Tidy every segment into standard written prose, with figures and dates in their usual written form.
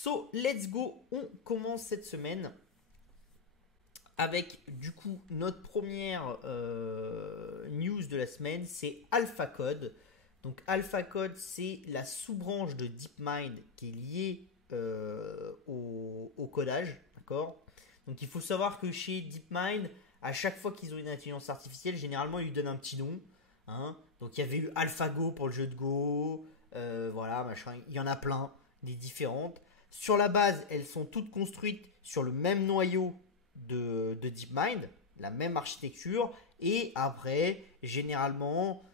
So, let's go, on commence cette semaine avec du coup notre première news de la semaine, c'est AlphaCode. Donc AlphaCode, c'est la sous-branche de DeepMind qui est liée au codage, d'accord. Donc il faut savoir que chez DeepMind, à chaque fois qu'ils ont une intelligence artificielle, généralement ils lui donnent un petit nom, hein. Donc il y avait eu AlphaGo pour le jeu de Go, voilà, machin, il y en a plein, des différentes. Sur la base, elles sont toutes construites sur le même noyau de DeepMind, la même architecture. Et après, généralement,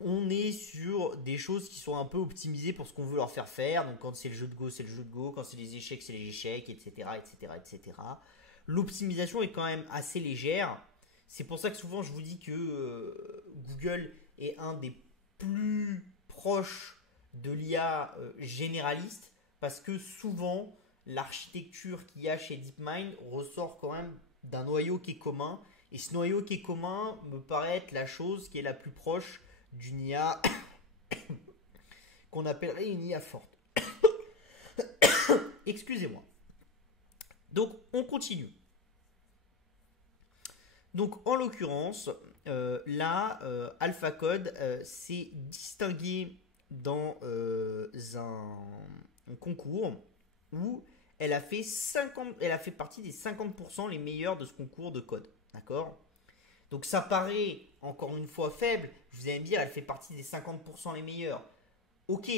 on est sur des choses qui sont un peu optimisées pour ce qu'on veut leur faire faire. Donc quand c'est le jeu de Go, c'est le jeu de Go. Quand c'est les échecs, c'est les échecs, etc., etc., etc. L'optimisation est quand même assez légère. C'est pour ça que souvent je vous dis que Google est un des plus proches de l'IA généraliste parce que souvent l'architecture qu'il y a chez DeepMind ressort quand même d'un noyau qui est commun. Et ce noyau qui est commun me paraît être la chose qui est la plus proche d'une IA qu'on appellerait une IA forte. Excusez-moi. Donc on continue. Donc en l'occurrence, là, AlphaCode s'est distingué dans un concours où elle a fait partie des 50% les meilleurs de ce concours de code. D'accord. Donc ça paraît encore une fois faible. Vous allez me dire, elle fait partie des 50% les meilleurs. Ok,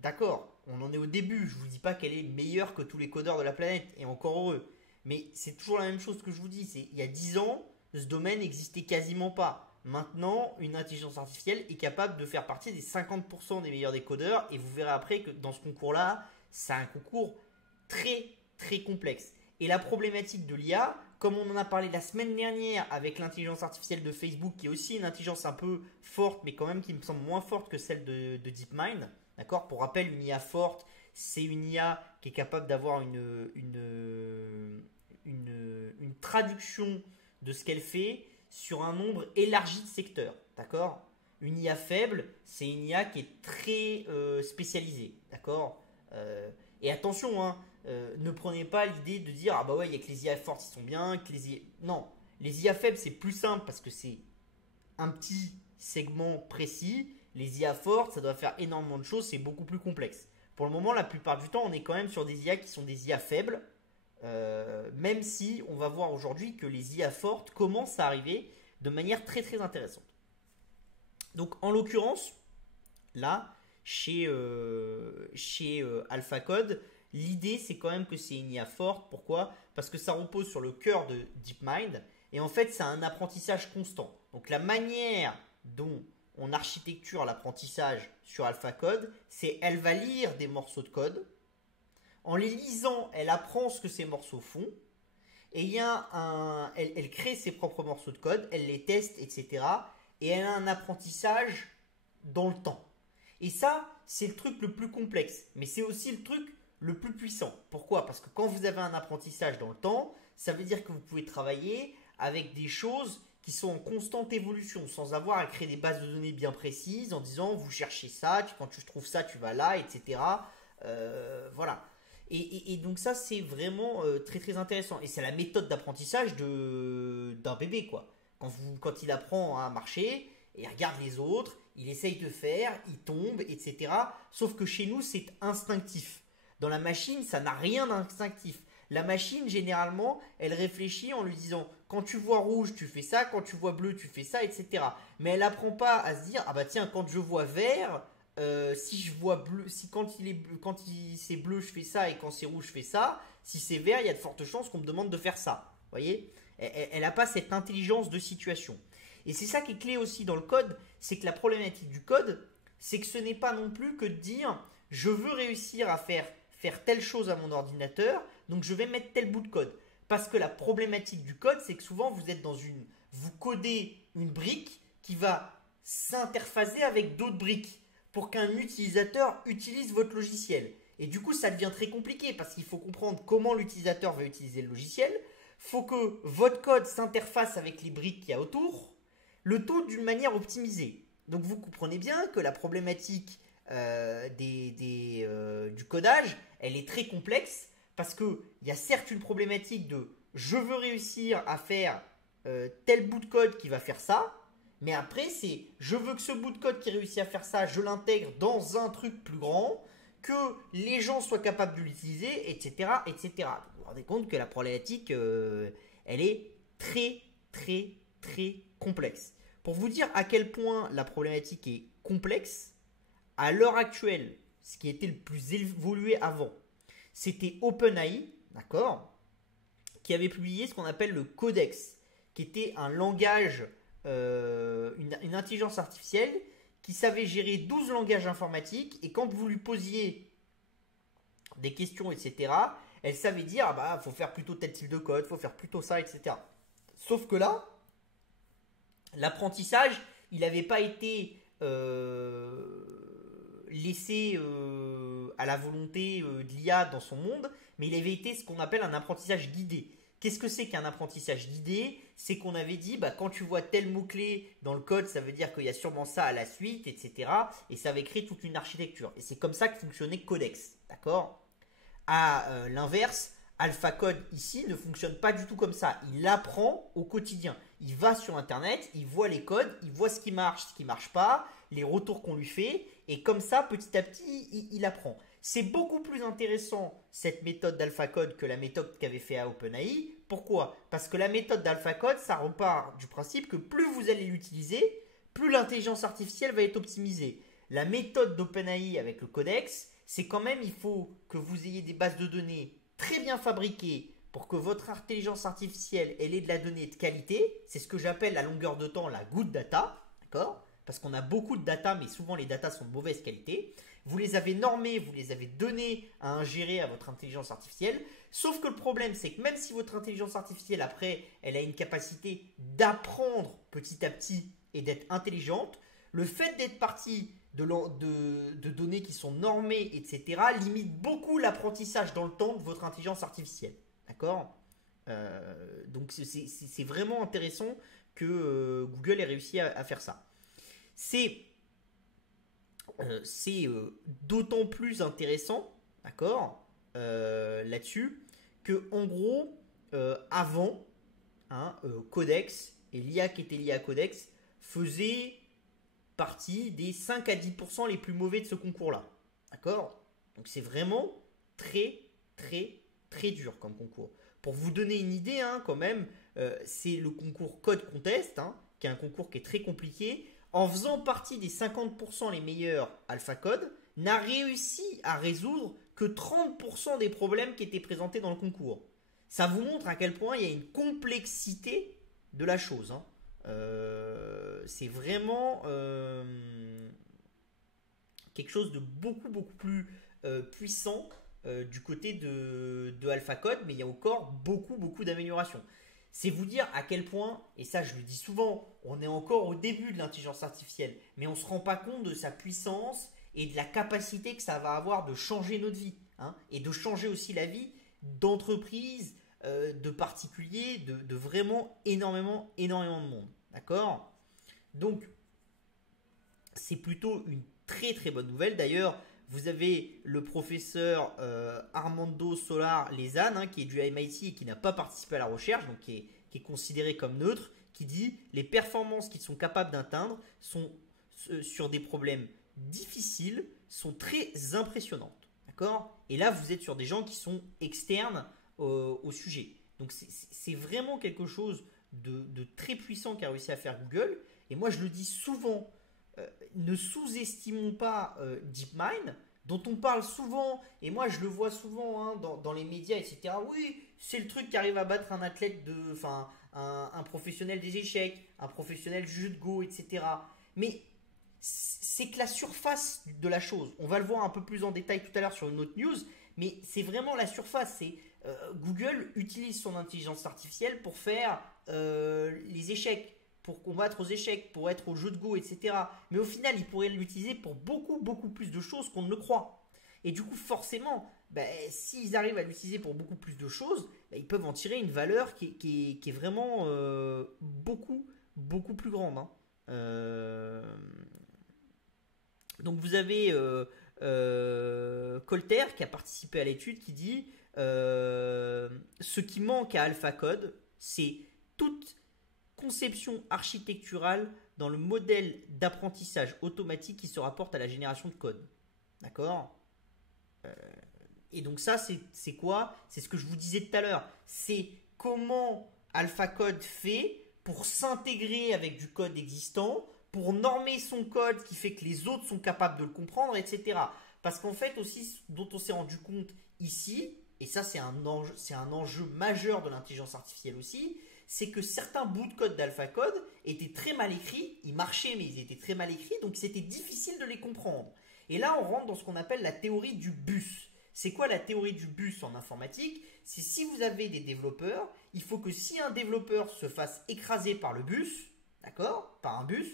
d'accord, on en est au début. Je ne vous dis pas qu'elle est meilleure que tous les codeurs de la planète, et encore heureux. Mais c'est toujours la même chose que je vous dis. Il y a 10 ans, ce domaine n'existait quasiment pas. Maintenant, une intelligence artificielle est capable de faire partie des 50% des meilleurs décodeurs. Et vous verrez après que dans ce concours-là, c'est un concours très très complexe. Et la problématique de l'IA, comme on en a parlé la semaine dernière avec l'intelligence artificielle de Facebook, qui est aussi une intelligence un peu forte, mais quand même qui me semble moins forte que celle de DeepMind. D'accord. Pour rappel, une IA forte, c'est une IA qui est capable d'avoir une traduction de ce qu'elle fait sur un nombre élargi de secteurs. D'accord. Une IA faible, c'est une IA qui est très spécialisée. D'accord. Et attention, hein, ne prenez pas l'idée de dire ah bah ouais, il y a que les IA fortes qui sont bien, que les IA... Non, les IA faibles c'est plus simple parce que c'est un petit segment précis. Les IA fortes, ça doit faire énormément de choses, c'est beaucoup plus complexe. Pour le moment, la plupart du temps, on est quand même sur des IA qui sont des IA faibles, même si on va voir aujourd'hui que les IA fortes commencent à arriver de manière très très intéressante. Donc en l'occurrence, là, chez AlphaCode, l'idée c'est quand même que c'est une IA forte. Pourquoi? Parce que ça repose sur le cœur de DeepMind et en fait c'est un apprentissage constant. Donc la manière dont on architecture l'apprentissage sur AlphaCode, c'est elle va lire des morceaux de code. En les lisant, elle apprend ce que ces morceaux font. Et elle crée ses propres morceaux de code, elle les teste, etc. Et elle a un apprentissage dans le temps. Et ça, c'est le truc le plus complexe, mais c'est aussi le truc le plus puissant. Pourquoi? Parce que quand vous avez un apprentissage dans le temps, ça veut dire que vous pouvez travailler avec des choses qui sont en constante évolution, sans avoir à créer des bases de données bien précises, en disant vous cherchez ça, quand tu trouves ça, tu vas là, etc. Voilà. Et donc ça, c'est vraiment très très intéressant. Et c'est la méthode d'apprentissage d'un bébé, quoi. Quand il apprend à marcher, et il regarde les autres, il essaye de faire, il tombe, etc. Sauf que chez nous, c'est instinctif. Dans la machine, ça n'a rien d'instinctif. La machine, généralement, elle réfléchit en lui disant quand tu vois rouge, tu fais ça, quand tu vois bleu, tu fais ça, etc. Mais elle n'apprend pas à se dire ah bah tiens, quand je vois vert, si je vois bleu, si c'est bleu, je fais ça, et quand c'est rouge, je fais ça. Si c'est vert, il y a de fortes chances qu'on me demande de faire ça. Vous voyez? Elle n'a pas cette intelligence de situation. Et c'est ça qui est clé aussi dans le code, c'est que la problématique du code, c'est que ce n'est pas non plus que de dire je veux réussir à faire telle chose à mon ordinateur, donc je vais mettre tel bout de code. Parce que la problématique du code, c'est que souvent vous codez une brique qui va s'interfacer avec d'autres briques pour qu'un utilisateur utilise votre logiciel. Et du coup, ça devient très compliqué parce qu'il faut comprendre comment l'utilisateur va utiliser le logiciel. Il faut que votre code s'interface avec les briques qu'il y a autour, le tout d'une manière optimisée. Donc vous comprenez bien que la problématique du codage, elle est très complexe parce qu'il y a certes une problématique de je veux réussir à faire tel bout de code qui va faire ça, mais après c'est je veux que ce bout de code qui réussit à faire ça, je l'intègre dans un truc plus grand, que les gens soient capables de l'utiliser, etc., etc. Vous vous rendez compte que la problématique, elle est très, très, très complexe. Pour vous dire à quel point la problématique est complexe, à l'heure actuelle, ce qui était le plus évolué avant, c'était OpenAI, d'accord, qui avait publié ce qu'on appelle le Codex, qui était un langage, une intelligence artificielle qui savait gérer 12 langages informatiques, et quand vous lui posiez des questions, etc., elle savait dire, ah bah, faut faire plutôt tel type de code, faut faire plutôt ça, etc. Sauf que là, l'apprentissage, il n'avait pas été laissé à la volonté de l'IA dans son monde, mais il avait été ce qu'on appelle un apprentissage guidé. Qu'est-ce que c'est qu'un apprentissage guidé? C'est qu'on avait dit, bah, quand tu vois tel mot-clé dans le code, ça veut dire qu'il y a sûrement ça à la suite, etc. Et ça avait créé toute une architecture. Et c'est comme ça que fonctionnait Codex. D'accord? À l'inverse, AlphaCode ici ne fonctionne pas du tout comme ça. Il apprend au quotidien. Il va sur Internet, il voit les codes, il voit ce qui marche pas, les retours qu'on lui fait, et comme ça, petit à petit, il apprend. C'est beaucoup plus intéressant cette méthode d'AlphaCode que la méthode qu'avait fait à OpenAI. Pourquoi? Parce que la méthode d'AlphaCode, ça repart du principe que plus vous allez l'utiliser, plus l'intelligence artificielle va être optimisée. La méthode d'OpenAI avec le codex, c'est quand même, il faut que vous ayez des bases de données très bien fabriquées pour que votre intelligence artificielle ait de la donnée de qualité. C'est ce que j'appelle la longueur de temps, la good data, d'accord? Parce qu'on a beaucoup de data, mais souvent les data sont de mauvaise qualité. Vous les avez normées, vous les avez données à ingérer à votre intelligence artificielle. Sauf que le problème, c'est que même si votre intelligence artificielle, après, elle a une capacité d'apprendre petit à petit et d'être intelligente, le fait d'être parti de données qui sont normées, etc., limite beaucoup l'apprentissage dans le temps de votre intelligence artificielle. D'accord? Donc c'est vraiment intéressant que Google ait réussi à faire ça. C'est d'autant plus intéressant, d'accord, là-dessus, que en gros, avant, hein, Codex et l'IA qui était liée à Codex faisaient partie des 5 à 10% les plus mauvais de ce concours-là. D'accord? Donc c'est vraiment très, très, très dur comme concours. Pour vous donner une idée, hein, quand même, c'est le concours Code Contest, hein, qui est un concours qui est très compliqué. En faisant partie des 50% les meilleurs AlphaCode, n'a réussi à résoudre que 30% des problèmes qui étaient présentés dans le concours. Ça vous montre à quel point il y a une complexité de la chose, hein. C'est vraiment quelque chose de beaucoup beaucoup plus puissant du côté de AlphaCode, mais il y a encore beaucoup beaucoup d'améliorations. C'est vous dire à quel point, et ça je le dis souvent, on est encore au début de l'intelligence artificielle, mais on ne se rend pas compte de sa puissance et de la capacité que ça va avoir de changer notre vie, hein, et de changer aussi la vie d'entreprises, de particuliers, de vraiment énormément, énormément de monde. D'accord? Donc, c'est plutôt une très très bonne nouvelle. D'ailleurs, vous avez le professeur Armando Solar Lezane, hein, qui est du MIT et qui n'a pas participé à la recherche, donc qui est considéré comme neutre, qui dit les performances qu'ils sont capables d'atteindre sont sur des problèmes difficiles, sont très impressionnantes. D'accord? Et là, vous êtes sur des gens qui sont externes au sujet. Donc, c'est vraiment quelque chose de très puissant qu'a réussi à faire Google. Et moi, je le dis souvent, ne sous-estimons pas DeepMind, dont on parle souvent, et moi je le vois souvent, hein, dans les médias, etc. Oui, c'est le truc qui arrive à battre un athlète, enfin un professionnel des échecs, un professionnel du jeu de Go, etc. Mais c'est que la surface de la chose. On va le voir un peu plus en détail tout à l'heure sur une autre news, mais c'est vraiment la surface. C'est Google utilise son intelligence artificielle pour faire les échecs, pour combattre aux échecs, pour être au jeu de Go, etc. Mais au final, ils pourraient l'utiliser pour beaucoup, beaucoup plus de choses qu'on ne le croit. Et du coup, forcément, s'ils arrivent à l'utiliser pour beaucoup plus de choses, ils peuvent en tirer une valeur qui est vraiment beaucoup, beaucoup plus grande, hein. Donc vous avez Colter qui a participé à l'étude qui dit ce qui manque à AlphaCode, c'est toute conception architecturale dans le modèle d'apprentissage automatique qui se rapporte à la génération de code. D'accord. Et donc ça, c'est quoi? C'est ce que je vous disais tout à l'heure. C'est comment AlphaCode fait pour s'intégrer avec du code existant, pour normer son code qui fait que les autres sont capables de le comprendre, etc. Parce qu'en fait aussi, ce dont on s'est rendu compte ici, et ça c'est un enjeu majeur de l'intelligence artificielle aussi, c'est que certains bouts de code d'AlphaCode étaient très mal écrits, ils marchaient mais ils étaient très mal écrits, donc c'était difficile de les comprendre. Et là on rentre dans ce qu'on appelle la théorie du bus. C'est quoi la théorie du bus en informatique? C'est si vous avez des développeurs, il faut que si un développeur se fasse écraser par le bus, d'accord, par un bus,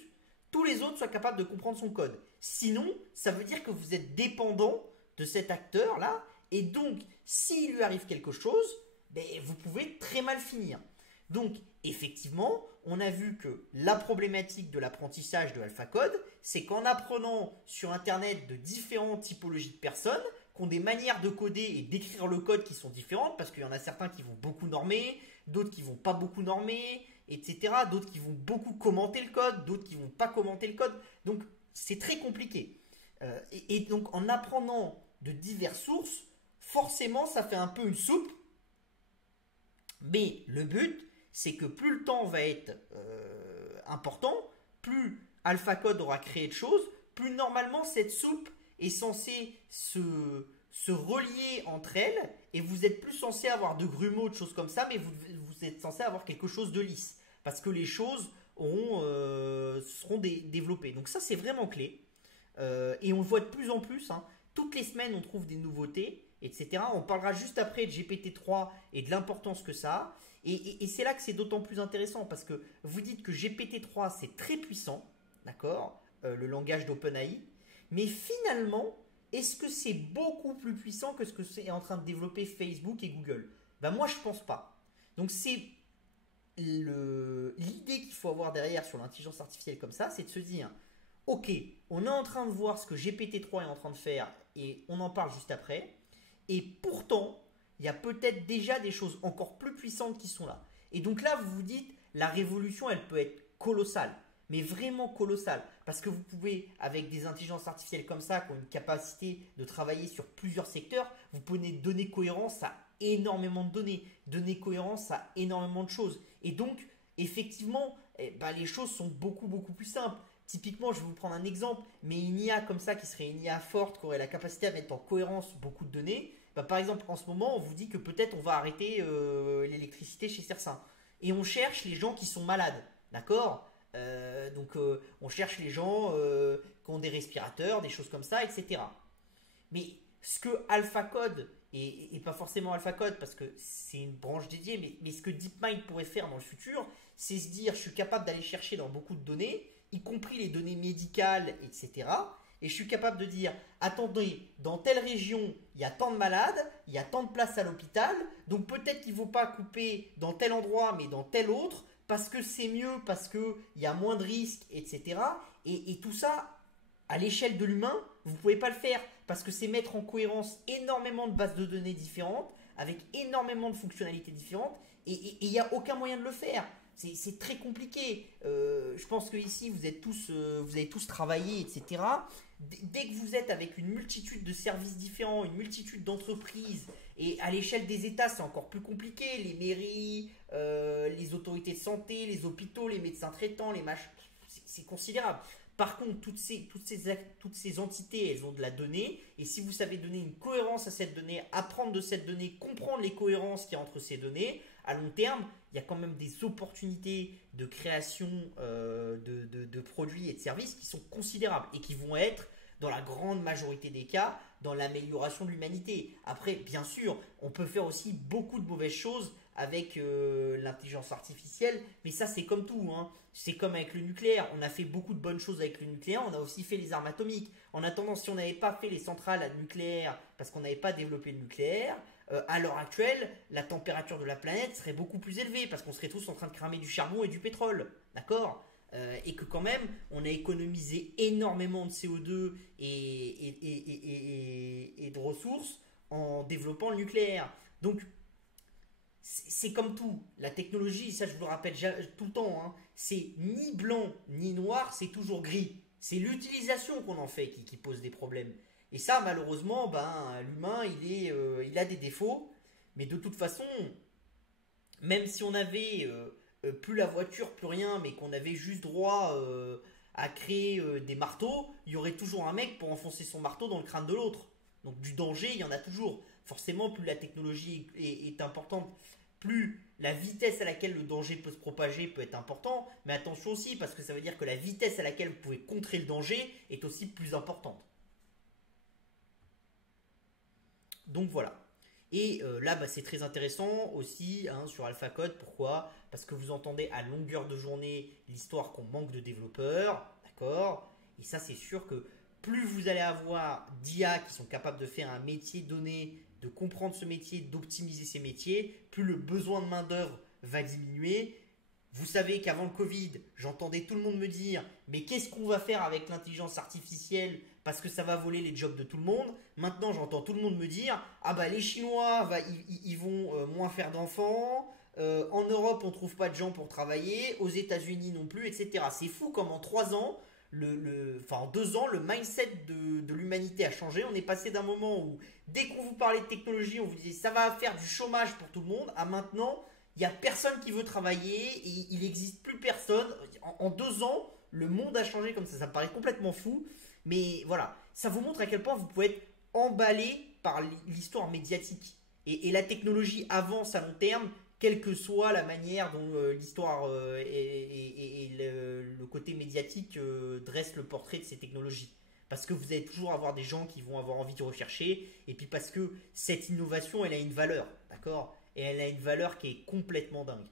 tous les autres soient capables de comprendre son code. Sinon, ça veut dire que vous êtes dépendant de cet acteur-là, et donc, s'il lui arrive quelque chose, ben, vous pouvez très mal finir. Donc, effectivement, on a vu que la problématique de l'apprentissage de AlphaCode, c'est qu'en apprenant sur Internet de différentes typologies de personnes, qui ont des manières de coder et d'écrire le code qui sont différentes, parce qu'il y en a certains qui vont beaucoup normer, d'autres qui vont pas beaucoup normer, etc. D'autres qui vont beaucoup commenter le code, d'autres qui vont pas commenter le code. Donc, c'est très compliqué. Et donc, en apprenant de diverses sources, forcément, ça fait un peu une soupe. Mais le but, c'est que plus le temps va être important, plus AlphaCode aura créé de choses, plus normalement cette soupe est censée se relier entre elles, et vous êtes plus censé avoir de grumeaux, de choses comme ça, mais vous êtes censé avoir quelque chose de lisse, parce que les choses seront développées. Donc ça c'est vraiment clé, et on le voit de plus en plus, hein. Toutes les semaines on trouve des nouveautés, etc. On parlera juste après de GPT-3 et de l'importance que ça a. Et c'est là que c'est d'autant plus intéressant parce que vous dites que GPT-3 c'est très puissant, d'accord, le langage d'OpenAI, mais finalement, est-ce que c'est beaucoup plus puissant que ce que c'est en train de développer Facebook et Google? Ben moi je pense pas. Donc c'est l'idée qu'il faut avoir derrière sur l'intelligence artificielle comme ça, c'est de se dire, ok, on est en train de voir ce que GPT-3 est en train de faire et on en parle juste après, et pourtant, il y a peut-être déjà des choses encore plus puissantes qui sont là. Et donc là, vous vous dites, la révolution, elle peut être colossale, mais vraiment colossale, parce que vous pouvez, avec des intelligences artificielles comme ça, qui ont une capacité de travailler sur plusieurs secteurs, vous pouvez donner cohérence à énormément de donner cohérence à énormément de choses. Et donc, effectivement, les choses sont beaucoup, beaucoup plus simples. Typiquement, je vais vous prendre un exemple, mais une IA comme ça, qui serait une IA forte, qui aurait la capacité à mettre en cohérence beaucoup de données, par exemple, en ce moment, on vous dit que peut-être on va arrêter l'électricité chez certains. Et on cherche les gens qui sont malades, d'accord. Donc, on cherche les gens qui ont des respirateurs, des choses comme ça, etc. Mais ce que AlphaCode, et pas forcément AlphaCode parce que c'est une branche dédiée, mais ce que DeepMind pourrait faire dans le futur, c'est se dire, je suis capable d'aller chercher dans beaucoup de données, y compris les données médicales, etc. Et je suis capable de dire, attendez, dans telle région, il y a tant de malades, il y a tant de places à l'hôpital, donc peut-être qu'il ne faut pas couper dans tel endroit, mais dans tel autre, parce que c'est mieux, parce qu'il y a moins de risques, etc. Et tout ça, à l'échelle de l'humain, vous ne pouvez pas le faire, parce que c'est mettre en cohérence énormément de bases de données différentes, avec énormément de fonctionnalités différentes, et il n'y a aucun moyen de le faire. C'est très compliqué. Je pense que ici vous avez tous travaillé, etc. Dès que vous êtes avec une multitude de services différents, une multitude d'entreprises, et à l'échelle des États, c'est encore plus compliqué. Les mairies, les autorités de santé, les hôpitaux, les médecins traitants, c'est considérable. Par contre, toutes ces entités, elles ont de la donnée, et si vous savez donner une cohérence à cette donnée, apprendre de cette donnée, comprendre les cohérences qu'il y a entre ces données, à long terme, il y a quand même des opportunités de création de produits et de services qui sont considérables et qui vont être, dans la grande majorité des cas, dans l'amélioration de l'humanité. Après, bien sûr, on peut faire aussi beaucoup de mauvaises choses avec l'intelligence artificielle, mais ça c'est comme tout, hein. C'est comme avec le nucléaire, on a fait beaucoup de bonnes choses avec le nucléaire, on a aussi fait les armes atomiques. En attendant, si on n'avait pas fait les centrales nucléaires parce qu'on n'avait pas développé le nucléaire, à l'heure actuelle, la température de la planète serait beaucoup plus élevée parce qu'on serait tous en train de cramer du charbon et du pétrole, d'accord. et que quand même on a économisé énormément de CO2 et de ressources en développant le nucléaire. Donc c'est comme tout, la technologie, ça je vous le rappelle tout le temps, hein, c'est ni blanc ni noir, c'est toujours gris. C'est l'utilisation qu'on en fait qui pose des problèmes. Et ça, malheureusement, l'humain, il a des défauts. Mais de toute façon, même si on avait plus la voiture, plus rien, mais qu'on avait juste droit à créer des marteaux, il y aurait toujours un mec pour enfoncer son marteau dans le crâne de l'autre. Donc du danger, il y en a toujours. Forcément, plus la technologie est importante, plus la vitesse à laquelle le danger peut se propager peut être important. Mais attention aussi, parce que ça veut dire que la vitesse à laquelle vous pouvez contrer le danger est aussi plus importante. Donc voilà. Et là, c'est très intéressant aussi hein, sur AlphaCode. Pourquoi? Parce que vous entendez à longueur de journée l'histoire qu'on manque de développeurs. D'accord? Et ça, c'est sûr que plus vous allez avoir d'IA qui sont capables de faire un métier donné, de comprendre ce métier, d'optimiser ces métiers, plus le besoin de main-d'œuvre va diminuer. Vous savez qu'avant le Covid, j'entendais tout le monde me dire mais qu'est-ce qu'on va faire avec l'intelligence artificielle parce que ça va voler les jobs de tout le monde. Maintenant, j'entends tout le monde me dire ah bah les Chinois, ils vont moins faire d'enfants. En Europe, on trouve pas de gens pour travailler. Aux États-Unis non plus, etc. C'est fou comme en 3 ans, en 2 ans, le mindset de l'humanité a changé. On est passé d'un moment où dès qu'on vous parlait de technologie, on vous disait ça va faire du chômage pour tout le monde, à maintenant il n'y a personne qui veut travailler et il n'existe plus personne. En 2 ans, le monde a changé comme ça. Ça me paraît complètement fou. Mais voilà, ça vous montre à quel point vous pouvez être emballé par l'histoire médiatique. Et la technologie avance à long terme, quelle que soit la manière dont l'histoire et le côté médiatique dresse le portrait de ces technologies. Parce que vous allez toujours avoir des gens qui vont avoir envie de rechercher. Et puis parce que cette innovation, elle a une valeur. D'accord? Et elle a une valeur qui est complètement dingue.